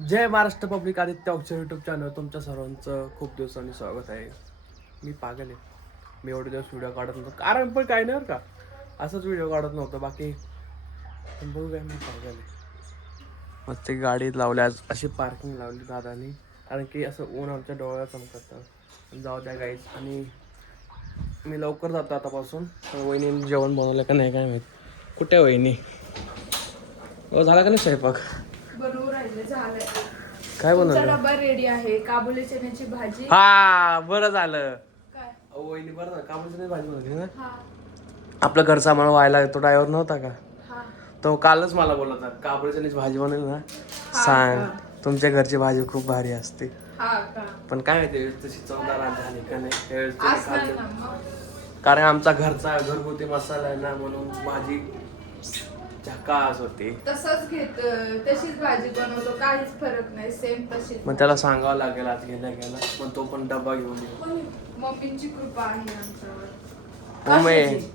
जय Maharashtra public Aditya official YouTube channel तुमच्या सर्वांचं खूप दिवसांनी स्वागत आहे. मी पागल आहे. मी एवढे दिवस व्हिडिओ काढत नव्हतो कारण पण काय नाही बरं का, असंच व्हिडिओ काढत नव्हतो. बाकी बघू काय, मी पागल आहे. मस्त गाडी लावली आज, अशी पार्किंग लावली दादानी, कारण की असं ऊन आमच्या डोळ्याला चमकतं. जाऊ द्या गाईच. आणि मी लवकर जातो आतापासून. वहिनी जेवण बनवलं का नाही काय माहित. कुठे वहिनी? झाला का नाही स्वयंपाक? बनवून राहिले, झालंय. काय बनवलं? डबा रेडी आहे. काबुली चण्याची भाजी. हा बरं झालं. काय? वहिनी बरं झालं, काबुली चण्याची भाजी बनवली ना. हा आपलं घर सामान व्हायला तो ड्रायव्हर नव्हता का, हा तो कालच मला बोलला होता काबुली चण्याची भाजी बनवली ना, सांग तुमच्या घरची भाजी खूप भारी असते. हा का? पण काय माहिती तशी चवदार झाली का नाही त्यावेळेस त्यांनी असणार खाल्लं. ना मग. कारण आमचा घरचा घरगुती मसाला आहे ना, म्हणून भाजी झकास होती. तसंच घेत, तशीच भाजी बनवतो, काहीच फरक नाही, सेम तशीच. मग त्याला सांगावं लागेल आज गेल्या गेला, पण तो पण डबा घेऊन येईल. मम्मींची कृपा आहे आमच्यावर. मम्मी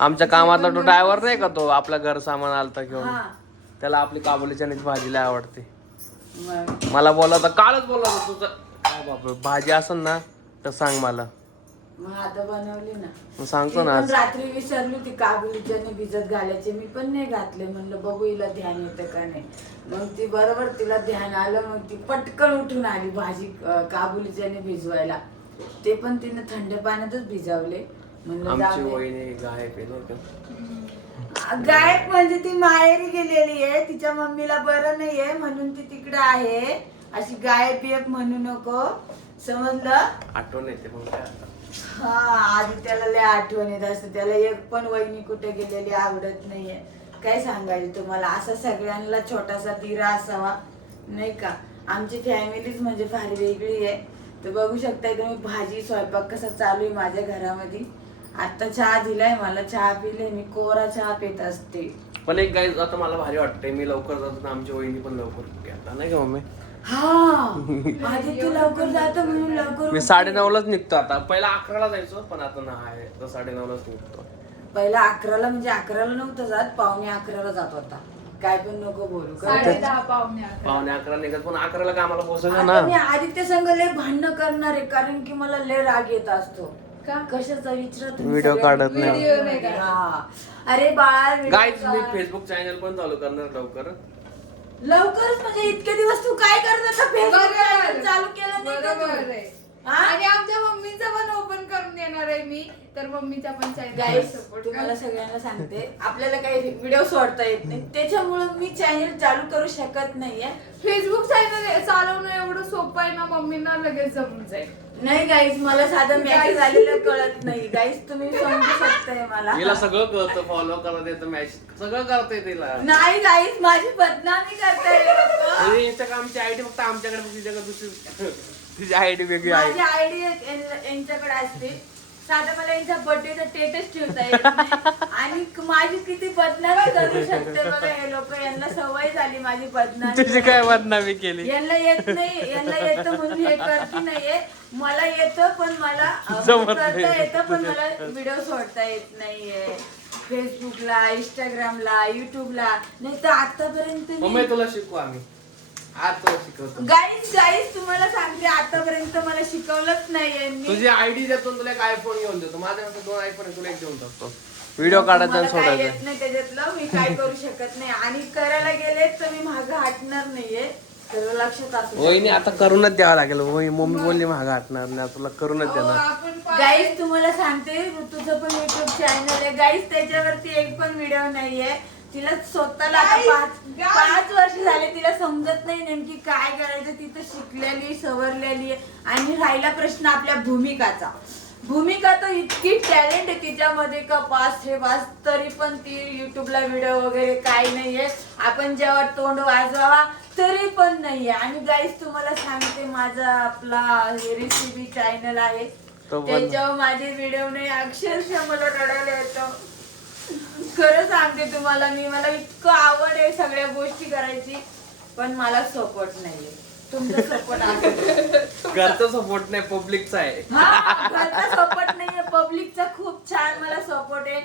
आमच्या कामातला तो ड्रायव्हर नाही का, तो आपलं घर सामान आलता घेऊन, त्याला आपली काबुली चण्याची भाजी लय आवडते. मला बोलला होता, कालच बोलला होता तुझं काय बाप, भाजी असेल ना तर सांग मला. मग आता बनवली ना, मग सांगतो ती ना पण आज. रात्री विसरली होती काबुली चणे भिजत घालायचे, मी पण नाही घातले. म्हणलं बघू हिला ध्यान येतं का नाही. मग ती बरोबर तिला ध्यान आलं, मग ती पटकन उठून आली भाजी काबुली चणे भिजवायला. ते पण तिने थंड पाण्यातच भिजवले. म्हणलं आमची जाऊ दे. वहिनी गायब आहे नाही का. गायब म्हणजे ती माहेरी गेलेली आहे, तिच्या मम्मीला बरं नाहीये म्हणून ती तिकडे आहे. अशी गायब बियब म्हणू नको, समजलं. आठवण येते मग काय आता. हा, आधी त्याला लय आठवण येत असते. त्याला एक पण वहिनी कुठे गेलेली आवडत नाहीये. काय सांगायचं तुम्हाला, असा सगळ्यांना छोटासा दिरा असावा नाही का. आमची फॅमिलीच म्हणजे फार वेगळी आहे. तर बघू शकताय तुम्ही भाजी स्वयंपाक कसा चालू आहे माझ्या घरामध्ये. आता चहा दिलाय मला, चहा पिले मी, कोरा चहा पित असते. पण एक गाईज आता मला भारी वाटतंय, मी लवकर जातो ना, आमची वहिनी पण लवकर आता नाही का मम्मी. हा, आदित्य लवकर जातो म्हणून लवकर मी 9:30लाच निघतो आता. पहिला 11ला जायचो, पण आता नाही, तर 9:30लाच निघतो. पहिला 11ला, म्हणजे 11ला नव्हतं जात, 11:45ला जात होता. काय पण नको बोलू. 10:30 पावणे 11. पावणे 11 निघत, पण 11ला कामाला पोहोचायचं आता मी ना. आदित्य संग लय भांडणं करणार आहे, कारण की मला लय राग येत असतो. का? कशाचा विचार तुम्ही व्हिडिओ सगळ्यांनी? काढत नाही. व्हिडिओ नाही का? हा. अरे बाळा, व्हिडिओ गाईज मी काढ. फेसबुक चॅनल पण चालू करणार लवकर. लवकरच म्हणजे इतके दिवस तू काय करत होता? फेसबुक बरोबर. चालू केलं नाही का तू? बरोबर आहे. हा? आणि आमच्या मम्मीचं पण ओपन करून देणार आहे मी, तर मम्मीचा पण चॅनल गाईस, सपोर्ट तुम्हाला सगळ्यांना सांगते, आपल्याला काही व्हिडिओ सोडता येत नाही, त्याच्यामुळे मी चॅनल चालू करू शकत नाहीये. फेसबुक चॅनल चालवणं एवढं सोपं आहे ना, मम्मींना लगेच जमून जाईल. नाही गाईस, मला साधं मेसेज आलेलं कळत नाही. गाईस, तुम्ही समजू शकताय मला. तिला सगळं कळतं, फॉलो करत येतं, मॅसेज सगळं करते तिला. नाही गाईस, माझी बदनामी करताय लोकं. इंस्टाग्रामची आयडी फक्त आमच्याकडे, तिच्याकडे दुसरी तिची आयडी वेगळी माझी आहे. आयडी यांच्याकडे असते. साधं मला यांच्या बर्थडेचा स्टेटस ठेवता येत नाही. आणि माझी किती बदनामी करू शकते बघा हे लोक. यांना सवय झाली माझी बदनामी. तुझी काय बदनामी केली? यांना येत नाही, यांना येतं म्हणून हे करती नाहीये. मला येतं, पण मला जमत करता नाही. येतं, पण मला व्हिडिओ सोडता येत नाहीये. फेसबुकला, इंस्टाग्रामला, युट्यूबला. नाही तर आतापर्यंत मम्मी तुला शिकू आम्ही, आज तुला शिकवतो. गाईस तुम्हाला सांगते, आतापर्यंत मला शिकवलंच नाहीये मी. तुझी आयडी देतो, तुला एक आयफोन घेऊन देतो. माझ्याकडे 2 आयफोन, तुला एक देऊन टाकतो. व्हिडिओ काढायचा आणि मला काय येत सोडायचा. नाही त्याच्यातलं, मी काय करू शकत नाही. आणि करायला गेले तर मी मागं हटणार नाहीये, तर लक्षात असू. वहिनी आता करूनच द्यावं लागेल. मम्मी बोलली महाग हटणार नाही, तुला करूनच देणार. आपण गाईस तुम्हाला सांगते, ऋतूचं पण युट्यूब चॅनल आहे गाईस, त्याच्यावरती एक पण व्हिडिओ नाहीये. तिला स्वतःला आता 5 वर्ष झाले, तिला समजत नाही नेमकी काय करायचं. ती तर शिकलेली सवरलेली आहे. आणि राहिला प्रश्न आपल्या भूमिकाचा. भूमिका तर इतकी टॅलेंट आहे तिच्यामध्ये का पास हे पास, तरी पण ती युट्यूबला व्हिडिओ वगैरे काही नाहीये. आपण जेव्हा तोंड वाजवावा तरी पण नाहीये. आणि गाईस तुम्हाला सांगते, माझा आपला रेसिपी चॅनल आहे, त्याच्यावर माझे व्हिडिओ नाही, अक्षरशः मला रडायला येतं. खरं सांगते तुम्हाला, मला इतकं आवड आहे सगळ्या गोष्टी करायची, पण मला सपोर्ट नाहीये. तुमचा सपोर्ट आहे. घरचा सपोर्ट नाही, पब्लिकचा आहे. हा, घरचा सपोर्ट नाहीये, पब्लिकचा खूप छान मला सपोर्ट आहे.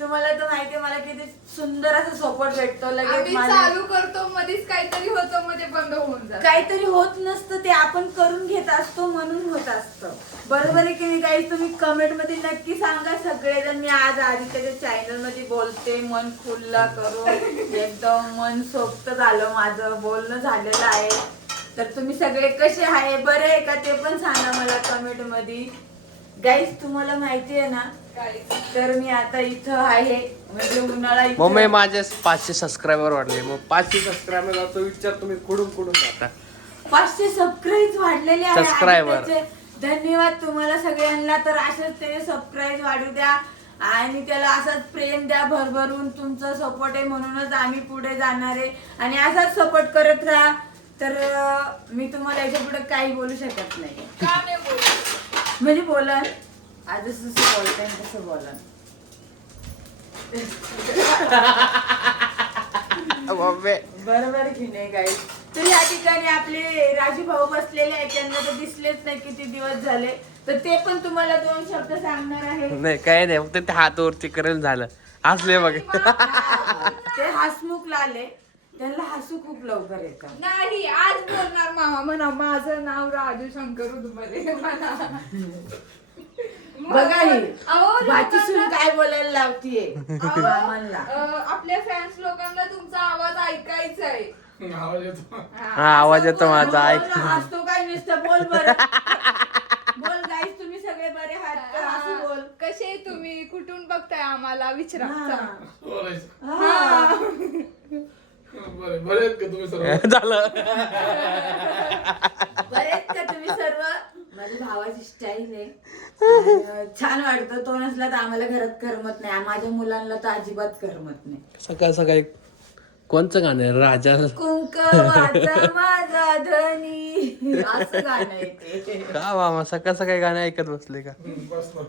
तुम्हाला तर माहितीये मला किती सुंदर असा सपोर्ट भेटतो लगेच. आम्ही चालू करतो, मध्येच काहीतरी होतं, मध्ये बंद होऊन जातं. काहीतरी होत नसतं ते आपण करून घेत असतो म्हणून होत असतं. बरोबर आहे की नाही गाईस? तुम्ही कमेंट मध्ये नक्की सांगा सगळेजण. मी आज आदित्यच्या चॅनल मध्ये बोलते मन खुल्ला करून, एकदम मन सोक्त झालं, माझं बोलणं झालेलं आहे. तर तुम्ही सगळे कसे आहे, बरे आहे का ते पण सांगा मला कमेंट मध्ये. गाईस तुम्हाला माहिती आहे ना, तर मी आता इथं आहे म्हणजे उन्हाळा मम्मी माझे 500 सबस्क्रायबर वाढले. मग 500 सबस्क्रायबरचा विचार तुम्ही कुठून जाता? 500 सबस्क्राईब वाढलेले आहे Subscriber. आदित्यचे. धन्यवाद तुम्हाला सगळ्यांना. तर असंच ते सबस्क्राईब वाढू द्या आणि त्याला असंच प्रेम द्या भरभरून. तुमचा सपोर्ट आहे म्हणूनच आम्ही पुढे जाणार आहे आणि असाच सपोर्ट करत राहा. तर मी तुम्हाला याच्या पुढे काही बोलू शकत नाही. का नाही बोलू? म्हणजे बोलन आज जसं बोलताय तसं बोलन. बरोबर की नाही गाई? तर या ठिकाणी आपले राजू भाऊ बसलेले आहेत, त्यांना तर दिसलेच नाही किती दिवस झाले. तर ते पण तुम्हाला 2 शब्द सांगणार आहे. नाही काय नाही, फक्त ते हात वरती करेल झालं. हसले बघ. ते हसमुख लाले, त्यांना हसू खूप लवकर येतं. नाही, आज बोलणार मामा म्हणा माझं नाव राजू शंकर उदबरे म्हणा. बघा ही अहो, वाचून लोकांना- काय बोलायला लावतीये मामांना. आपल्या फॅन्स लोकांना तुमचा आवाज ऐकायचा आहे. हा, आवाज येतो माझा. ऐक. बोल ना, हसतो काय नुसतं बोल बरं. बोल गाईस, तुम्ही सगळे बरे आहात का? हसू बोल. कसे आहे तुम्ही? कुठून बघताय आम्हाला विचारा. हा. बरे का तुम्ही सर्व? झालं. बरे आहेत का तुम्ही सर्व? माझ्या भावाची स्टाईल आहे आणि छान वाटतं. तो नसला तर आम्हाला घरात करमत नाही. माझ्या मुलांना तर अजिबात करमत नाही. सकाळ सकाळी कोणचं गाणं आहे? राजा. कुंकवाचा माझा धनी, असं गाणं आहे ते. का मामा सकाळ सकाळी गाणे ऐकत बसले का? बस बस.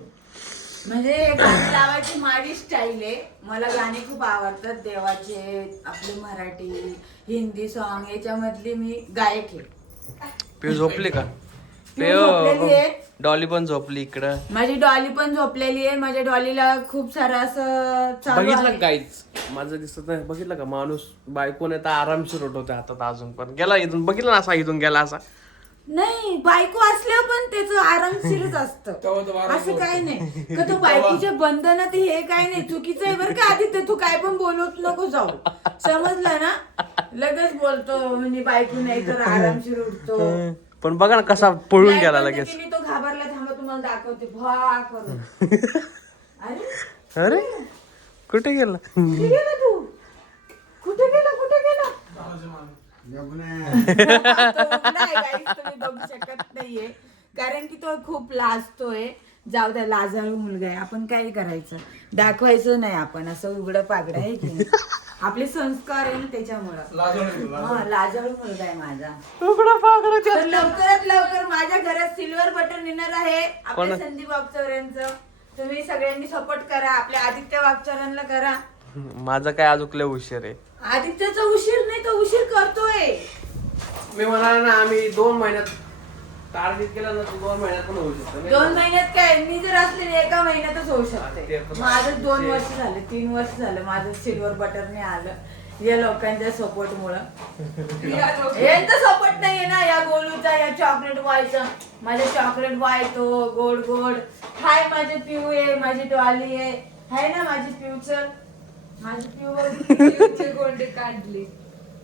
म्हणजे गाणी लावायची माझी स्टाईल आहे. मला गाणे खूप आवडतात देवाचे, आपले मराठी, हिंदी सॉन्ग, याच्यामधली मी गायक आहे. पिऊ झोपली का? पिऊ झोपलेली आहे. डॉली पण झोपली इकडं. माझी डॉली पण झोपलेली आहे. माझ्या डॉलीला खूप सारं असं चालू बघितलं आहे. काहीच माझं दिसत नाही. बघितलं का माणूस बायकोने तर आरामशीर उठवते हातात अजून पण गेला इथून. बघितलं ना असा इथून गेला असा. नाही, बायको असल्यावर पण त्याचं आरामशीरच असतं. तेव्हा तो आराम असं काय नाही का तो बायकोच्या बंधनात हे काय नाही. चुकीचं आहे बरं का? आधी तू काय पण बोलत नको जाऊ, समजलं ना? लगेच बोलतो म्हणजे बायको नाही तर आरामशीर उठतो. पण बघा ना कसा पळून Light गेला बंद लगेच. केली, तो घाबरला. थांबा तुम्हाला दाखवते भा करून. अरे अरे कुठे गेला? कुठे गेला तू? कुठे गेला? कुठे गेला? तो उघडा आहे guys, तुम्ही बघू शकत नाहीये कारण की तो खूप लाजतोय. जाऊ द्या, लाजाळू मुलगा आहे. आपण काय करायचं, दाखवायचं नाही आपण असं उघडं पागड आहे की नाही? आपले संस्कार आहे ना त्याच्यामुळं. हा, लाजाळू मुलगा आहे माझा. तर लवकरात लवकर माझ्या घरात सिल्वर बटन येणार आहे आपल्या संदीप वागचौऱ्यांचं. तुम्ही सगळ्यांनी सपोर्ट करा. आपल्या आदित्य वागचौऱ्यांना करा. माझा काय अजून लय उशीर आहे. आदित्यचा उशीर नाही, तो उशीर करतोय. मी म्हणाला ना आम्ही 2 महिन्यात टार्गेट केलं ना, 2 महिन्यात पण होऊ शकतं. 2 महिन्यात काय, मी जर असले ना 1 महिन्यातच होऊ ते शकते. पण माझं 2 वर्ष झाले, 3 वर्ष झालं माझं सिल्वर बटरने आलं या लोकांच्या सपोर्ट मुळे. यांचा सपोर्ट नाहीये ना, या गोलूचा, या चॉकलेट बॉयचा. माझे चॉकलेट बॉय तो गोड गोड. हाय माझे पिऊ आहे, माझी डॉली आहे. हाय ना माझी पिऊचं. माझी पिऊ गोंडे काढले.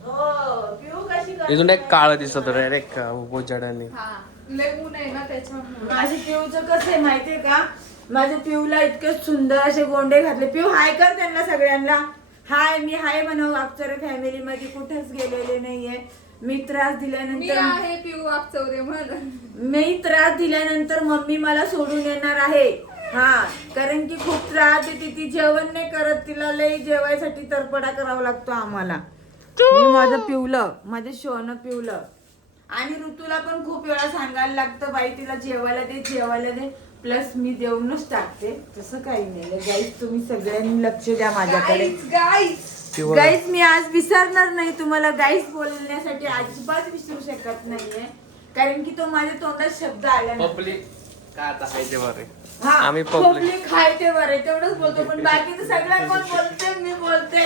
हो, पिऊ कशी करते? इथून एक काळ दिसत डायरेक्ट बोजाडाने. हा, लय ऊन आहे ना त्याच्यामुळे. माझ्या पिऊचं कसं आहे माहितीये का? माझ्या पिऊला इतके सुंदर असे गोंडे घातले. पिऊ हाय कर त्यांना सगळ्यांना. हाय, मी हाय म्हणू. अक्षर फॅमिली मध्ये कुठेच गेलेले नाहीये. मी त्रास मी दिल्यानंतर आहे पिऊ वागचौरे म्हणून. मी त्रास दिल्यानंतर मम्मी मला सोडून येणार आहे. हा, कारण की खूप त्रास देते ती. जेवण नाही करत, तिला लई जेवायसाठी तरपडा करावा लागतो आम्हाला. मी माझं पिवलं, माझं शोनं पिवलं. आणि ऋतूला पण खूप वेळा सांगायला लागतं बाई तिला जेवायला दे, जेवायला दे. प्लस मी देऊनच टाकते. तसं काही नाही गाईस, तुम्ही सगळ्यांनी लक्ष द्या माझ्याकडे. गाईस, मी आज विसरणार नाही तुम्हाला. गाईस बोलण्यासाठी अजिबात विसरू शकत नाहीये कारण की तो माझ्या तोंडात शब्द आला नाही. पब्लिक काय आता आहे ते बरे. हा, आम्ही public. पब्लिक हाय ते बरं तेवढंच बोलतो, पण बाकीचं सगळं कोण बोलते, मी बोलते.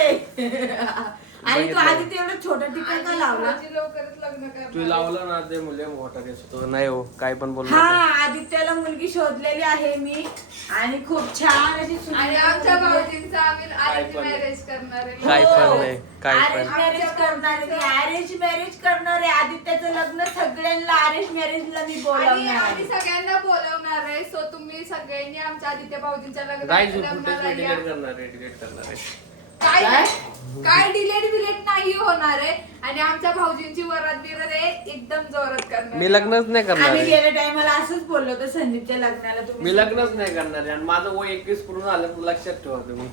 आणि तू बघितलं. आधी तेवढं छोटं ठिकाण का लावला भाऊजी लवकरच लग्न करणार. तू लावलं ना ते मुले मोठा दिसतो नाही हो काय पण बोल हा आदित्याला मुलगी शोधलेली आहे मी आणि खूप छान अशी सुंदर आणि आमच्या मुलगी आहे. भाऊजींचं आम्ही अरेंज पण नाही. मॅरेज करणार आहे. काय पण नाही काय अरेंज पण मॅरेज करणार आहे अरेंज मॅरेज करणार आहे आदित्याचं लग्न सगळ्यांना अरेंज मॅरेजला मी आणि बोलवणार आम्ही आहे. सगळ्यांना बोलवणार आहे. सो तुम्ही सगळ्यांनी आमच्या आदित्य भाऊजींच्या गाईज लग्नाला फुटेज या. डिलीट करणार आहे डिलीट करणार आहे काय काय डिलेट बिलेट नाही होणार आहे. आणि आमच्या भाऊजींची वरात बिरात आहे एकदम जोरात करणार मी आहे. लग्नच नाही करणार आम्ही आहे. गेल्या टायमाला असंच बोललो होतो संदीपच्या लग्नाला तुम्ही मी लग्नच नाही करणार आहे आणि माझं वय 21 पूर्ण झालं लक्षात ठेवा तुम्ही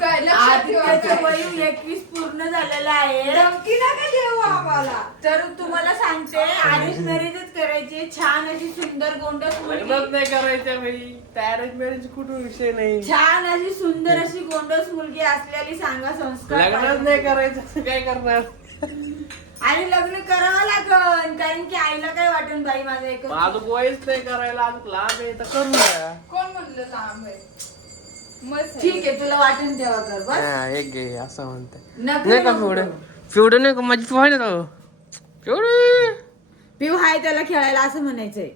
काय लक्षात ठेवा आदित्याचं काय. वय 21 पूर्ण झालेलं आहे धमकी नका देऊ आम्हाला. तर तुम्हाला सांगते अरेंज मॅरेजच करायची छान अशी सुंदर गोंडस लग्नच मुलगी नाही करायचं भाई अरेंज मॅरेज कुठून विषय नाही छान अशी सुंदर अशी गोंडस मुलगी असलेली सांगा संस्कार लग्नच पाहिजे. नाही करायचं असं काय करणार आणि लग्न करावं लागल कारण की आईला काय वाटेल बाई माझं एक माझं वयच नाही करायला अजून लहान आहे तर करू द्या कोण म्हणलं लांब आहे? मस्त आहे. ठीक आहे तुला वाटेल तेव्हा कर बस हा, एक घे असं म्हणते नखरे नाही का नको पिवडे करू. पिवडे नाही का माझी पिऊ आहे ना तो पिवडे पिऊ हाय त्याला खेळायला असं म्हणायचंय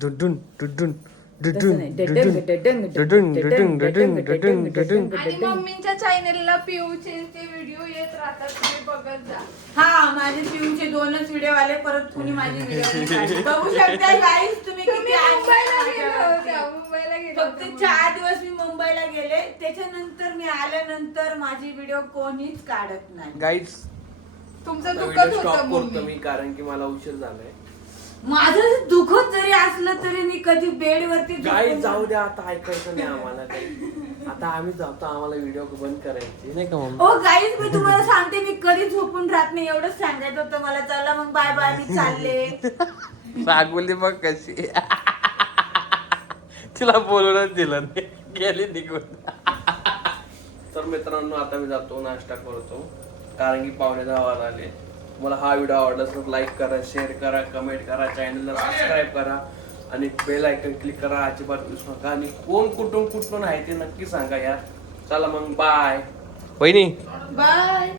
डुडुन डुडुन तसं डुडुन नाही. डुडुन डडंग, डडंग, डुडुन डडंग, डुडुन डडंग, डुडुन डडंग, डुडुन डडंग. आणि मम्मींच्या चॅनलला पिऊचे ते व्हिडिओ येत राहतात तुम्ही बघत जा. हा माझे पिऊचे 2च व्हिडिओ आले परत कुणी माझे व्हिडिओ बघू शकता गाईस तुम्ही किती तुम्ही मुंबईला गेले आनंद होते, आहे. मुंबईला गेले फक्त होते. 4 दिवस मी मुंबईला गेले त्याच्यानंतर मी आल्यानंतर माझी व्हिडिओ कोणीच काढत नाही गाईज तुमचं दुखत स्टॉप होतं करतो मम्मी. मी कारण की मला उशीर झालाय माझं दुखत जरी असलं तरी मी कधी बेडवरती गाईज जाऊ द्या आता ऐकायचं नाही आम्हाला काही आता आम्ही जातो आम्हाला व्हिडिओ बंद करायची नाही का मम्मी ओ गाईज मी तुम्हाला सांगते मी कधी झोपून राहत नाही एवढंच सांगायचं होतं मला चला मग बाय बाय मी चालले रागवली बघ कशी तिला बोलूनच दिलं नाही गेली निघून तर मित्रांनो आता मी जातो नाश्ता करतो कारण की 9:15 आले मला हा व्हिडिओ आवडला तर लाईक करा शेअर करा कमेंट करा चॅनलला सबस्क्राईब करा आणि बेल आयकन क्लिक करा अजिबात विसरू नका आणि कोण कुठून आहे ते नक्की सांगा यार चला मग बाय वहिनी बाय